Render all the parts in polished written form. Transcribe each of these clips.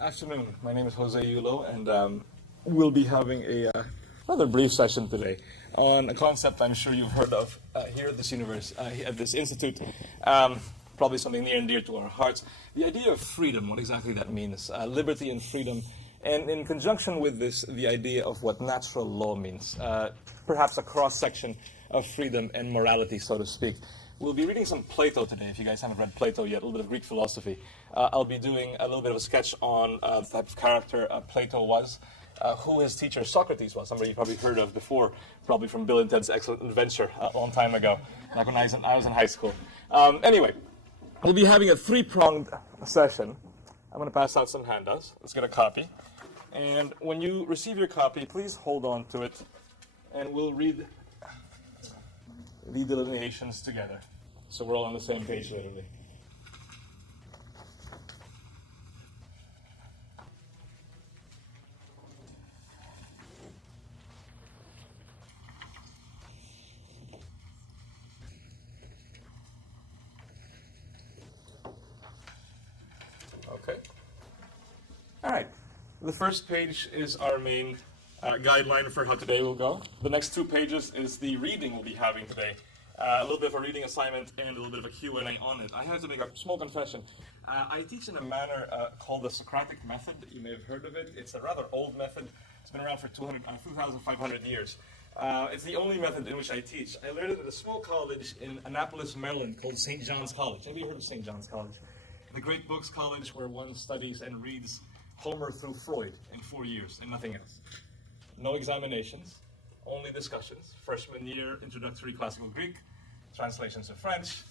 Afternoon. My name is José Yulo, and we'll be having a rather brief session today on a concept I'm sure you've heard of here at this at this institute. Probably something near and dear to our hearts. The idea of freedom, what exactly that means, liberty and freedom, and in conjunction with this, the idea of what natural law means, perhaps a cross-section of freedom and morality, so to speak. We'll be reading some Plato today, if you guys haven't read Plato yet, a little bit of Greek philosophy. I'll be doing a little bit of a sketch on the type of character Plato was, who his teacher Socrates was, somebody you've probably heard of before, probably from Bill and Ted's Excellent Adventure a long time ago, like when I was in high school. Anyway, we'll be having a three-pronged session. I'm going to pass out some handouts. Let's get a copy. And when you receive your copy, please hold on to it, and we'll read the delineations together, so we're all on the same page, literally. Okay. All right. The first page is our main guideline for how today will go. The next 2 pages is the reading we'll be having today. A little bit of a reading assignment and a little bit of a Q&A on it. I have to make a small confession. I teach in a manner called the Socratic Method. You may have heard of it. It's a rather old method. It's been around for 2,500 years. It's the only method in which I teach. I learned it at a small college in Annapolis, Maryland called St. John's College. Have you heard of St. John's College? The Great Books College where one studies and reads Homer through Freud in 4 years and nothing else. No examinations, only discussions. Freshman year, introductory classical Greek, translations of French.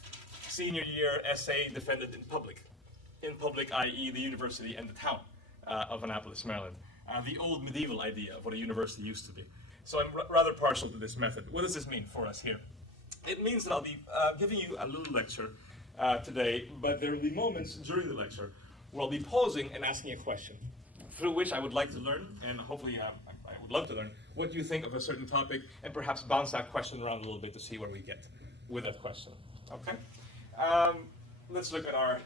Senior year, essay defended in public, i.e. the university and the town of Annapolis, Maryland. The old medieval idea of what a university used to be. So I'm rather partial to this method. What does this mean for us here? It means that I'll be giving you a little lecture today, but there will be moments during the lecture where I'll be pausing and asking a question, through which I would like to learn, and hopefully I would love to learn, what you think of a certain topic, and perhaps bounce that question around a little bit to see where we get with that question. Okay? Let's look at our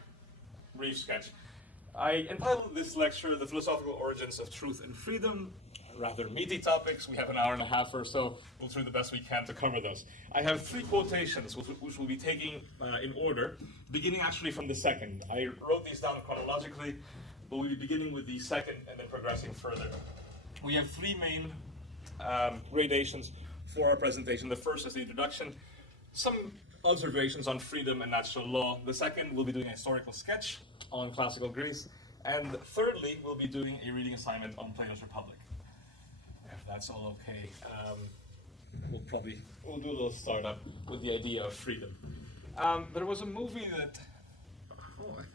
brief sketch. I entitled this lecture, The Philosophical Origins of Truth and Freedom. Rather meaty topics. We have an hour and a half or so. We'll do the best we can to cover those. I have 3 quotations, which we'll be taking in order, beginning actually from the second. I wrote these down chronologically, but we'll be beginning with the second and then progressing further. We have 3 main gradations for our presentation. The first is the introduction, some observations on freedom and natural law. The second, we'll be doing a historical sketch on classical Greece. And thirdly, we'll be doing a reading assignment on Plato's Republic. If that's all okay, we'll do a little startup with the idea of freedom. There was a movie that,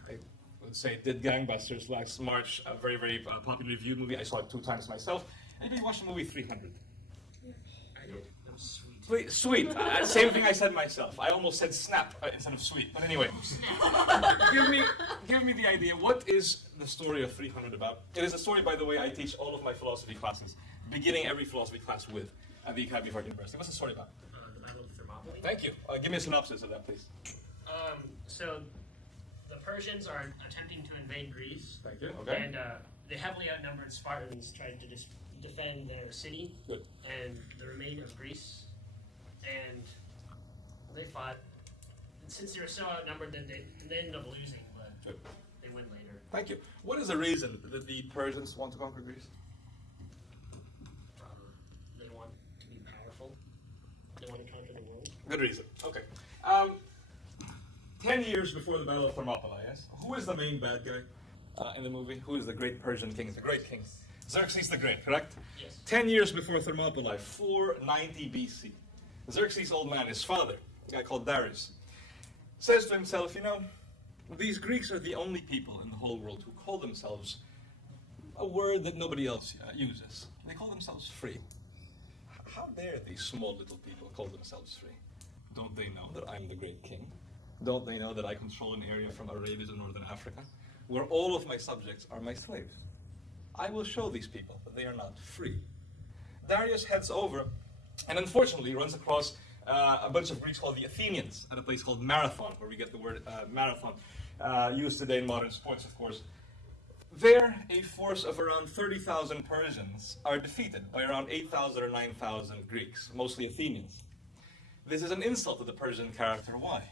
I would say did gangbusters last March, a very, very popularly viewed movie. I saw it 2 times myself. Anybody watched the movie 300? Yeah, I did. That was sweet. Sweet. Same thing I said myself. I almost said snap instead of sweet. But anyway, give me the idea. What is the story of 300 about? It is a story, by the way, I teach all of my philosophy classes, beginning every philosophy class with at the Academy of Art University. What's the story about? The Battle of Thermopylae. Thank you. Give me a synopsis of that, please. So the Persians are attempting to invade Greece. Thank you. Okay. And the heavily outnumbered Spartans tried to defend their city. Good. And the remain of Greece. And they fought. And since they were so outnumbered, they ended up losing, but Good. They win later. Thank you. What is the reason that the Persians want to conquer Greece? They want to be powerful. They want to conquer the world. Good reason. Okay. 10 years before the Battle of Thermopylae, yes? Who is the main bad guy in the movie? Who is the great Persian king? The great king. Xerxes the Great, correct? Yes. 10 years before Thermopylae, 490 BC. Xerxes' old man, his father, a guy called Darius, says to himself, these Greeks are the only people in the whole world who call themselves a word that nobody else uses. They call themselves free. How dare these small little people call themselves free? Don't they know that I'm the great king? Don't they know that I control an area from Arabia to northern Africa, where all of my subjects are my slaves? I will show these people that they are not free. Darius heads over and unfortunately runs across a bunch of Greeks called the Athenians at a place called Marathon, where we get the word marathon, used today in modern sports, of course. There, a force of around 30,000 Persians are defeated by around 8,000 or 9,000 Greeks, mostly Athenians. This is an insult to the Persian character. Why?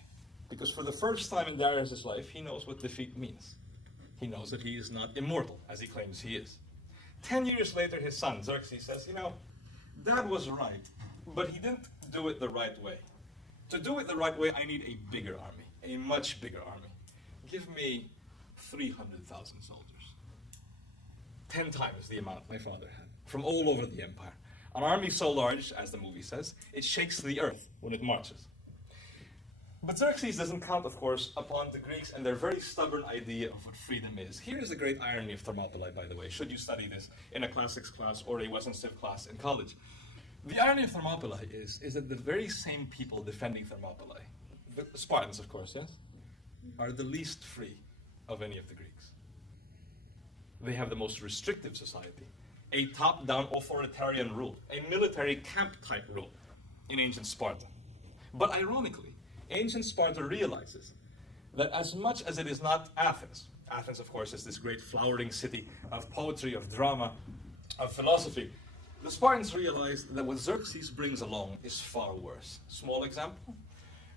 Because for the first time in Darius' life, he knows what defeat means. He knows that he is not immortal, as he claims he is. 10 years later, his son, Xerxes, says, Dad was right, but he didn't do it the right way. To do it the right way, I need a bigger army, a much bigger army. Give me 300,000 soldiers. 10 times the amount my father had, from all over the empire. An army so large, as the movie says, it shakes the earth when it marches. But Xerxes doesn't count, of course, upon the Greeks and their very stubborn idea of what freedom is. Here is the great irony of Thermopylae, by the way, should you study this in a classics class or a Western Civ class in college. The irony of Thermopylae is that the very same people defending Thermopylae, the Spartans, of course, yes, are the least free of any of the Greeks. They have the most restrictive society, a top-down authoritarian rule, a military camp-type rule in ancient Sparta. But ironically, ancient Sparta realizes that as much as it is not Athens, Athens, of course, is this great flowering city of poetry, of drama, of philosophy, the Spartans realize that what Xerxes brings along is far worse. Small example?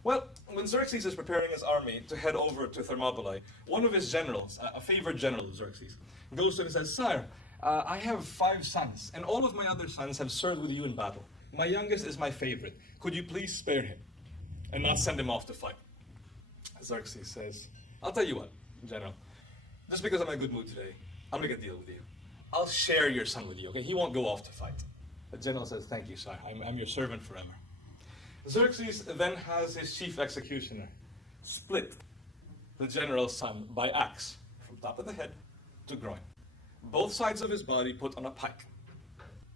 Well, when Xerxes is preparing his army to head over to Thermopylae, one of his generals, a favorite general of Xerxes, goes to him and says, Sire, I have 5 sons, and all of my other sons have served with you in battle. My youngest is my favorite. Could you please spare him and not send him off to fight? Xerxes says, I'll tell you what, General. Just because I'm in a good mood today, I'll make a deal with you. I'll share your son with you, okay? He won't go off to fight. The general says, thank you, sire. I'm your servant forever. Xerxes then has his chief executioner split the general's son by axe from top of the head to groin. Both sides of his body put on a pike.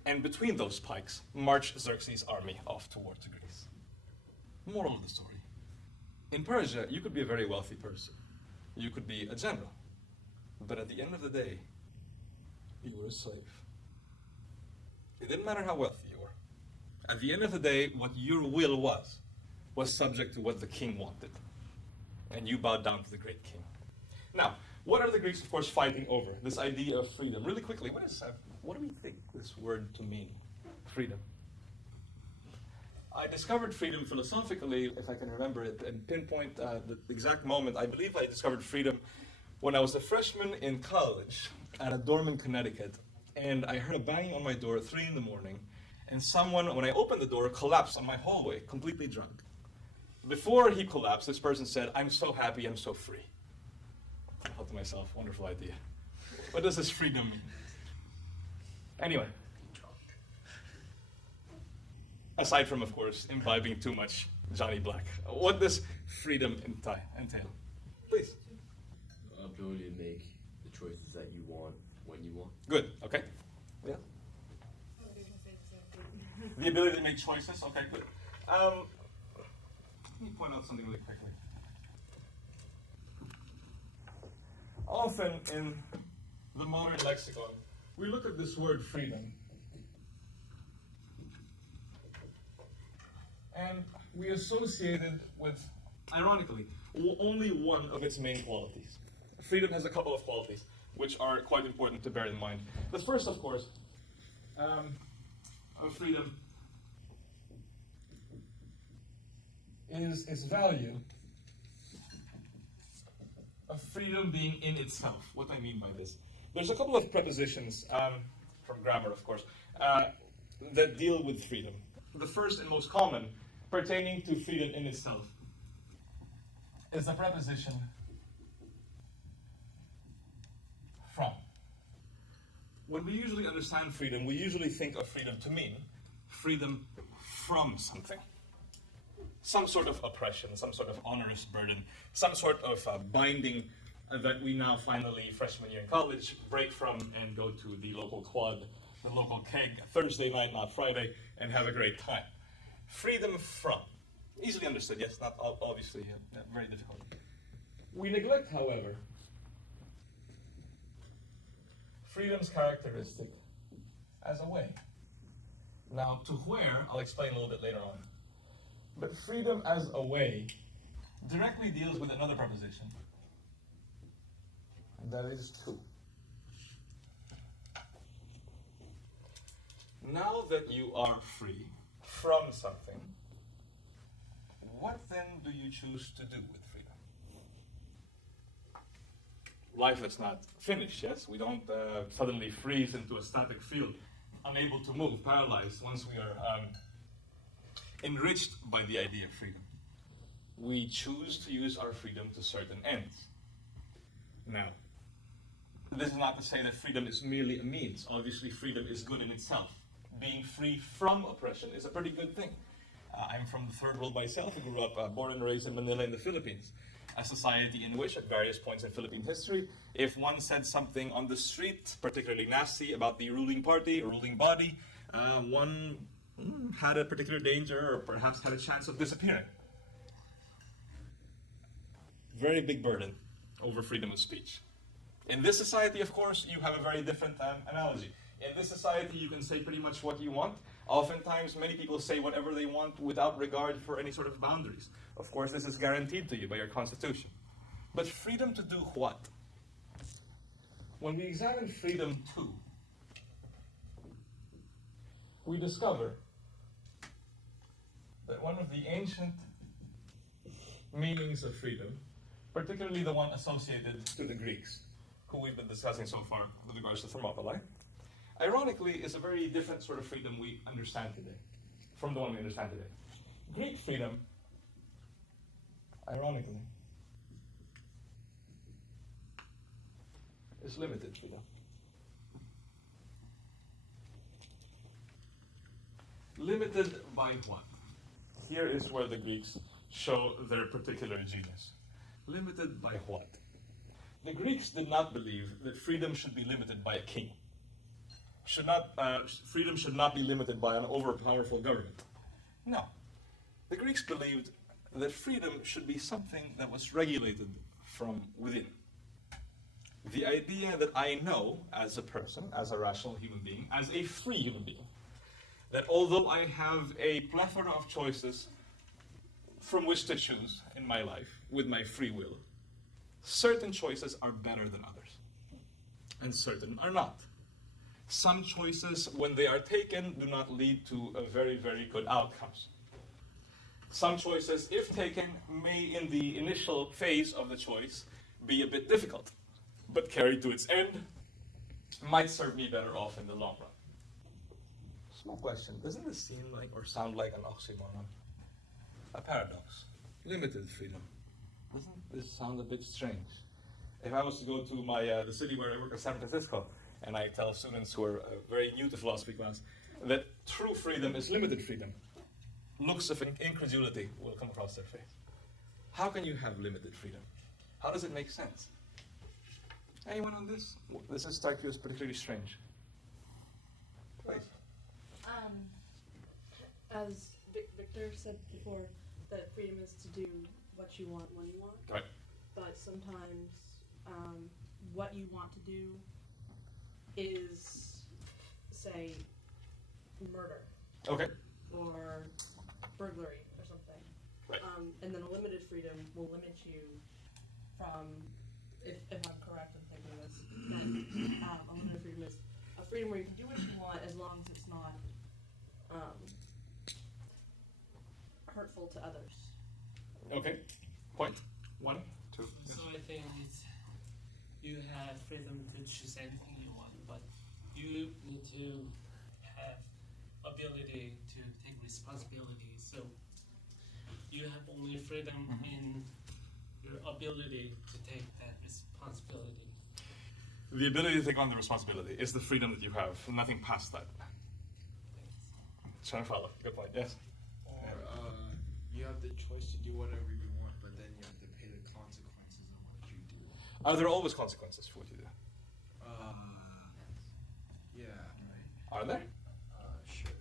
And between those pikes, marched Xerxes' army off towards Greece. Moral of the story. In Persia, you could be a very wealthy person. You could be a general. But at the end of the day, you were a slave. It didn't matter how wealthy you were. At the end of the day, what your will was subject to what the king wanted. And you bowed down to the great king. Now, what are the Greeks, of course, fighting over? This idea of freedom. Really quickly, what do we think this word to mean? Freedom. I discovered freedom philosophically, if I can remember it, and pinpoint the exact moment. I believe I discovered freedom when I was a freshman in college at a dorm in Connecticut, and I heard a banging on my door at 3 in the morning, and someone, when I opened the door, collapsed on my hallway, completely drunk. Before he collapsed, this person said, I'm so happy, I'm so free. I thought to myself, wonderful idea. What does this freedom mean? Anyway, aside from, of course, imbibing too much Johnny Black, what does freedom entail? Please. Ability to make the choices that you want when you want. Good, okay. Yeah. The ability to make choices, okay, good. Let me point out something really quickly. Often in the modern lexicon, we look at this word freedom, and we associate it with, ironically, only one of its main qualities. Freedom has a couple of qualities which are quite important to bear in mind. The first, of course, of freedom is its value of freedom being in itself. What I mean by this? There's a couple of prepositions from grammar, of course, that deal with freedom. The first and most common pertaining to freedom in itself is the preposition from. When we usually understand freedom, we usually think of freedom to mean freedom from something. Some sort of oppression, some sort of onerous burden, some sort of binding that we now finally, freshman year in college, break from and go to the local quad, the local keg, Thursday night, not Friday, and have a great time. Freedom from. Easily understood, yes, not obviously very difficult. We neglect, however, freedom's characteristic as a way. Now, to where, I'll explain a little bit later on. But freedom as a way directly deals with another preposition. And that is to. Now that you are free from something, what then do you choose to do with freedom? Life is not finished, yes? We don't suddenly freeze into a static field, unable to move, paralyzed, once we are enriched by the idea of freedom. We choose to use our freedom to certain ends. Now, this is not to say that freedom is merely a means. Obviously, freedom is good in itself. Being free from oppression is a pretty good thing. I'm from the third world myself. I grew up born and raised in Manila in the Philippines, a society in which, at various points in Philippine history, if one said something on the street, particularly nasty about the ruling party or ruling body, one had a particular danger or perhaps had a chance of disappearing. Very big burden over freedom of speech. In this society, of course, you have a very different analogy. In this society, you can say pretty much what you want. Oftentimes, many people say whatever they want without regard for any sort of boundaries. Of course, this is guaranteed to you by your constitution. But freedom to do what? When we examine freedom to, we discover that one of the ancient meanings of freedom, particularly the one associated to the Greeks, who we've been discussing so far with regards to Thermopylae, ironically is a very different sort of freedom we understand today, from the one we understand today. Greek freedom, ironically, is limited freedom. Limited by what? Here is where the Greeks show their particular genius. Limited by what? The Greeks did not believe that freedom should be limited by a king. Freedom should not be limited by an overpowerful government. No. The Greeks believed that freedom should be something that was regulated from within. The idea that I know as a person, as a rational human being, as a free human being, that although I have a plethora of choices from which to choose in my life with my free will, certain choices are better than others, and certain are not. Some choices, when they are taken, do not lead to a very, very good outcomes. Some choices, if taken, may in the initial phase of the choice be a bit difficult, but carried to its end, might serve me better off in the long run. Small question, doesn't this seem like or sound like an oxymoron? A paradox. Limited freedom. Doesn't this sound a bit strange? If I was to go to the city where I work in San Francisco, and I tell students who are very new to philosophy class that true freedom is limited freedom, looks of incredulity will come across their face. How can you have limited freedom? How does it make sense? Anyone on this? Does this strike you as particularly strange? Please. As Victor said before, that freedom is to do what you want when you want. Right. But sometimes what you want to do is, say, murder. Okay. Or burglary or something. Right. And then a limited freedom will limit you from, if I'm correct in thinking this, that a limited freedom is a freedom where you can do what you want as long as it's not hurtful to others. Okay. Point. 1, 2. Yes. So I think you have freedom to choose anything you want, but you need to have ability to take responsibility. So you have only freedom in your ability to take that responsibility. The ability to take on the responsibility is the freedom that you have, nothing past that. Trying to follow. Good point. Yes. Or you have the choice to do whatever you want, but then you have to pay the consequences of what you do. Are there always consequences for what you do? Yeah, right. Are there? Sure.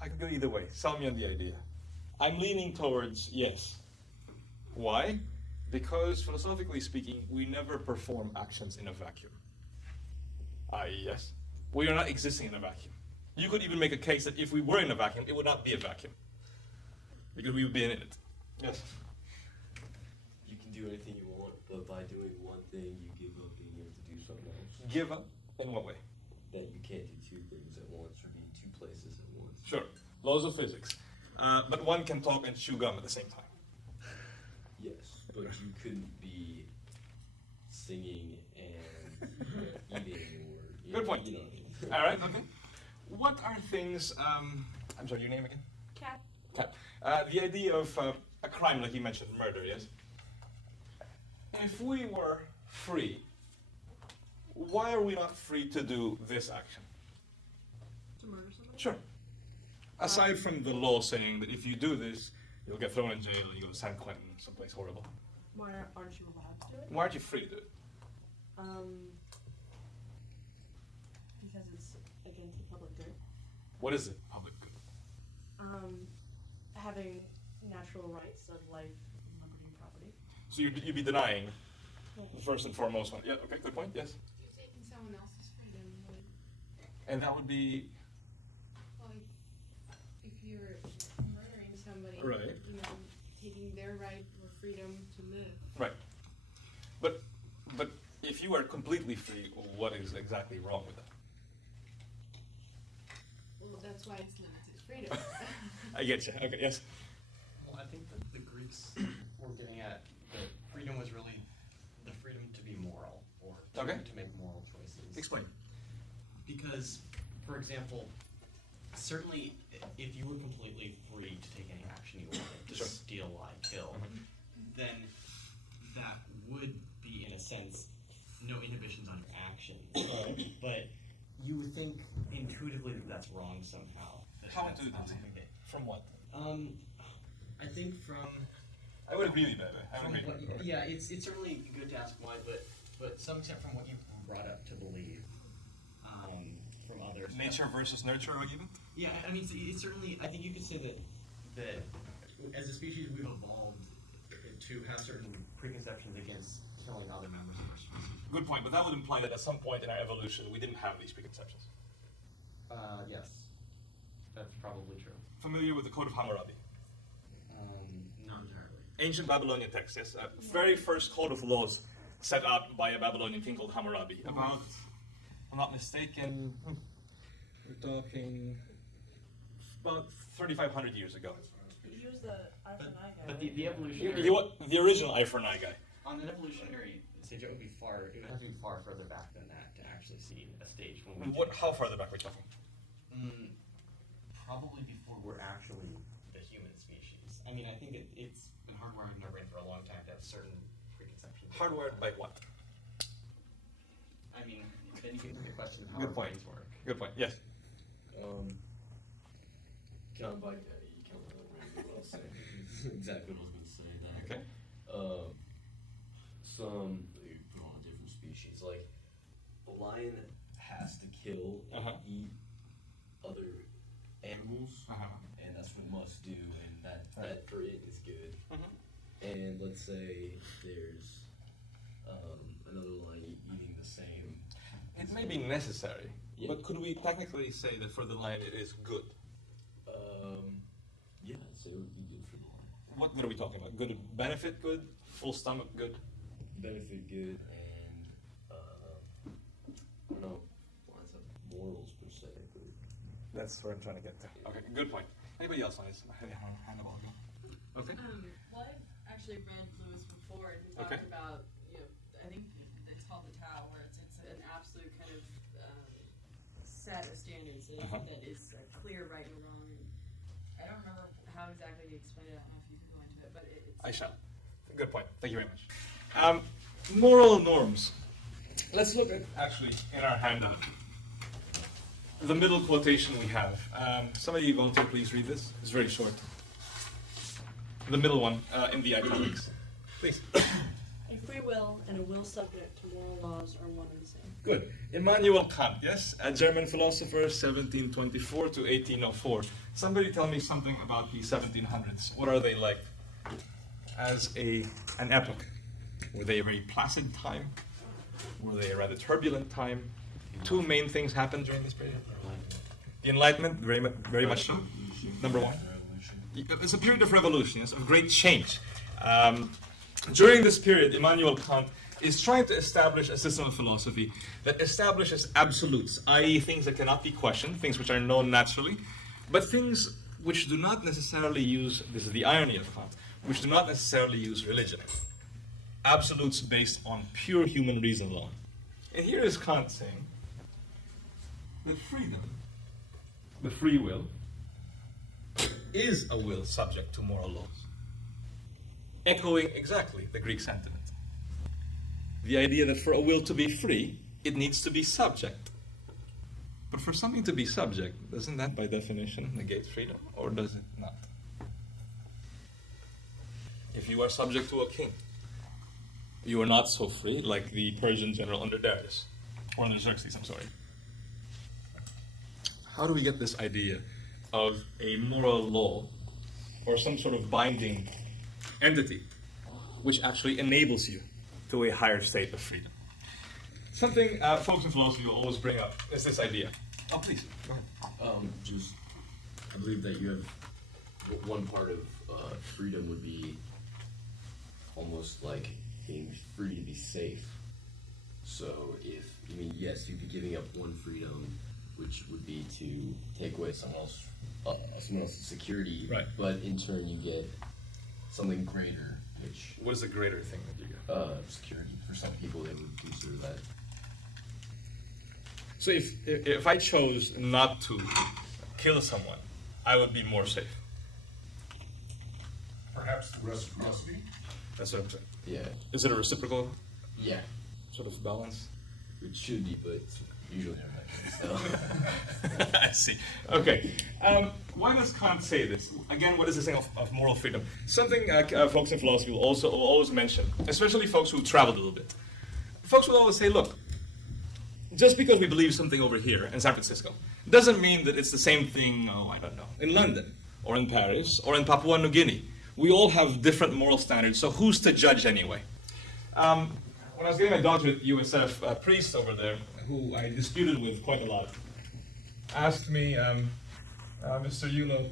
I could go either way. Sell me on the idea. I'm leaning towards yes. Why? Because philosophically speaking, we never perform actions in a vacuum. Yes. We are not existing in a vacuum. You could even make a case that if we were in a vacuum, it would not be a vacuum. Because we would be in it. Yes. You can do anything you want, but by doing one thing, you give up being able to do something else. Give up? In what way? That you can't do two things at once or be two laws of physics. But one can talk and chew gum at the same time. Yes, but you couldn't be singing and eating or... Good point. You know what I mean. All right, okay. What are things, I'm sorry, your name again? Cat. Cat. The idea of a crime, like you mentioned, murder, yes? If we were free, why are we not free to do this action? To murder somebody? Sure. Aside from the law saying that if you do this, you'll get thrown in jail, you go to San Quentin, someplace horrible. Why aren't you allowed to do it? Why aren't you free to do it? Because it's against the public good. What is it, public good? Having natural rights of life, liberty, and property. So you'd be denying the first and foremost one. Yeah, okay, good point, yes. You're taking someone else's freedom. And that would be... Well, if you're murdering somebody, Right. you know, taking their right or freedom to live. Right. But if you are completely free, what is exactly wrong with that? Well, that's why it's limited freedom. I get you. Okay, yes. Well, I think that the Greeks were getting at that freedom was really the freedom to be moral, or to make moral choices. Explain. Because, for example, certainly if you were completely free to take any action you wanted, to Sure. steal, lie, kill, then that would be, in a sense, no inhibitions on your actions. But you would think intuitively that that's wrong somehow. How That's intuitively? okay. From what? I think from... I would agree with you, I would From agree. what, yeah, it's certainly good to ask why, but some extent from what you've brought up to believe from others. Nature versus nurture argument? Yeah, I mean, it's certainly. I think you could say that as a species we've evolved to have certain preconceptions against killing other members of our species. Good point, but that would imply that at some point in our evolution we didn't have these preconceptions. Yes, that's probably true. Familiar with the Code of Hammurabi? Not entirely. Ancient Babylonian text, yes. Very first code of laws set out by a Babylonian king called Hammurabi. About, if I'm not mistaken, we're talking about 3,500 years ago. He was the eye for an eye guy. But right? the evolutionary The original eye for an eye guy. on an evolutionary stage, it would have to be far further back than that to actually see a stage when we. How far back are we talking? Probably before we're actually the human species. I mean, I think it's been hardwired in our brain for a long time to have certain preconceptions. Hardwired by what? I mean, then you can take a question of how Good our point. brains work. Good point, yes. Count by daddy, you count by Randy Wilson. Exactly what I was going to say. That. Okay. Some they put on a different species. Like a lion has to kill and eat other animals, and that's what it must do, and that for it is good. And let's say there's another lion eating the same. It may be necessary, Yeah. but could we technically say that for the lion it is good? Yeah, I'd say it would be good for the lion. What good are we talking about? Good benefit good? Full stomach good? Benefit good, and I don't know, lines up morals per se, but That's where I'm trying to get to. Okay, good point. Anybody else on this? Hannibal, go. Okay. Well, I've actually read Lewis before, and he talked about, I think it's called the Tao, where it's an absolute kind of set of standards that is a clear right and wrong. And I don't remember how exactly he explained it. I don't know if you can go into it, but it's. I shall. Good point. Thank you very much. Moral norms. Let's look at, actually, in our handout, the middle quotation we have. Some of you going to please read this. It's very short. The middle one in the italics. Please. A free will and a will subject to moral laws are one and the same. Good. Immanuel Kant, yes? A German philosopher, 1724 to 1804. Somebody tell me something about the 1700s. What are they like as an epoch? Were they a very placid time? Were they a rather turbulent time? Two main things happened during this period. The Enlightenment, very much so. Number one. It's a period of revolutions, of great change. During this period, Immanuel Kant is trying to establish a system of philosophy that establishes absolutes, i.e. things that cannot be questioned, things which are known naturally, but things which do not necessarily use, this is the irony of Kant, which do not necessarily use religion. Absolutes based on pure human reason alone. And here is Kant saying that freedom, the free will, is a will subject to moral laws. Echoing exactly the Greek sentiment. The idea that for a will to be free, it needs to be subject. But for something to be subject, doesn't that by definition negate freedom, or does it not? If you are subject to a king, you are not so free like the Persian general under Darius, or under Xerxes, I'm sorry. How do we get this idea of a moral law, or some sort of binding entity, which actually enables you to a higher state of freedom? Something folks in philosophy will always bring up is this idea. Oh, please, go ahead. I believe that you have one part of freedom would be almost like being free to be safe. So yes, you'd be giving up one freedom, which would be to take away someone else's security. Right. But in turn, you get something greater, which What is the greater thing that you get? security. For some people, they would consider that. So if I chose not to kill someone, I would be more safe. Perhaps the reciprocity? That's what I'm saying. Yeah. Is it a reciprocal Yeah. sort of balance? It should be, but usually they're not. So. I see. Okay. Why does Kant say this? Again, what is this thing of moral freedom? Something folks in philosophy will always mention, especially folks who traveled a little bit. Folks will always say, look, just because we believe something over here in San Francisco doesn't mean that it's the same thing, I don't know, in London or in Paris or in Papua New Guinea. We all have different moral standards, so who's to judge anyway? When I was getting my doctorate at USF, a priest over there, who I disputed with quite a lot, asked me, Mr. Yulo,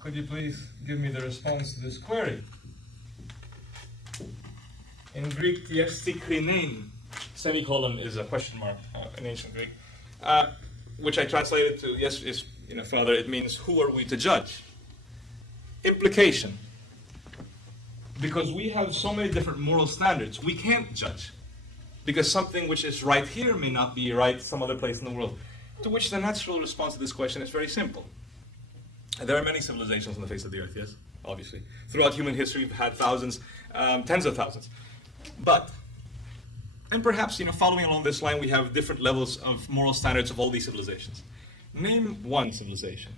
could you please give me the response to this query? In Greek, krinein, semicolon is a question mark in ancient Greek, which I translated to, yes, is, Father, it means who are we to judge? Implication. Because we have so many different moral standards, we can't judge. Because something which is right here may not be right some other place in the world. To which the natural response to this question is very simple. There are many civilizations on the face of the earth, yes, obviously. Throughout human history, we've had thousands, tens of thousands. But, and perhaps, following along this line, we have different levels of moral standards of all these civilizations. Name one civilization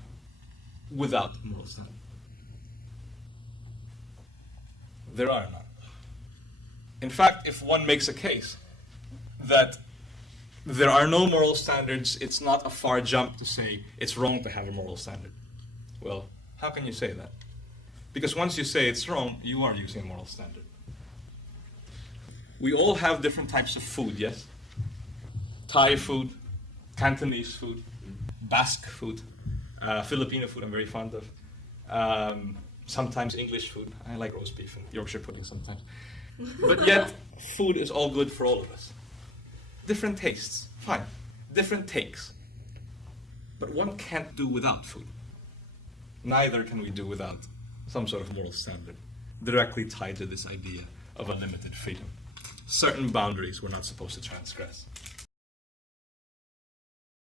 without moral standards. There are none. In fact, if one makes a case that there are no moral standards, it's not a far jump to say it's wrong to have a moral standard. Well, how can you say that? Because once you say it's wrong, you are using a moral standard. We all have different types of food, yes? Thai food, Cantonese food, Basque food, Filipino food I'm very fond of. Sometimes English food. I like roast beef and Yorkshire pudding sometimes. But yet, food is all good for all of us. Different tastes, fine. Different takes. But one can't do without food. Neither can we do without some sort of moral standard directly tied to this idea of unlimited freedom. Certain boundaries we're not supposed to transgress.